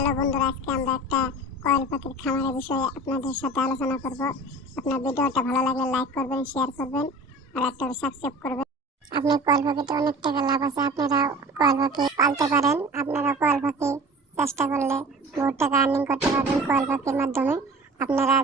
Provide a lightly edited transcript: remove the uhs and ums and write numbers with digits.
Hello বন্ধুরা, আজকে আমরা একটা কয়েল পাখির খামারের বিষয়ে আপনাদের সাথে আলোচনা করব। আপনার ভিডিওটা ভালো লাগলে লাইক করবেন, শেয়ার করবেন আর একটা সাবস্ক্রাইব করবেন। আপনি কয়েল পাখিতে অনেক টাকা লাভ আছে, আপনারা কয়েল পাখি পালতে পারেন। আপনারা কয়েল পাখি চেষ্টা করলে বহুত টাকা আর্নিং করতে পারবেন কয়েল পাখির মাধ্যমে। আপনারা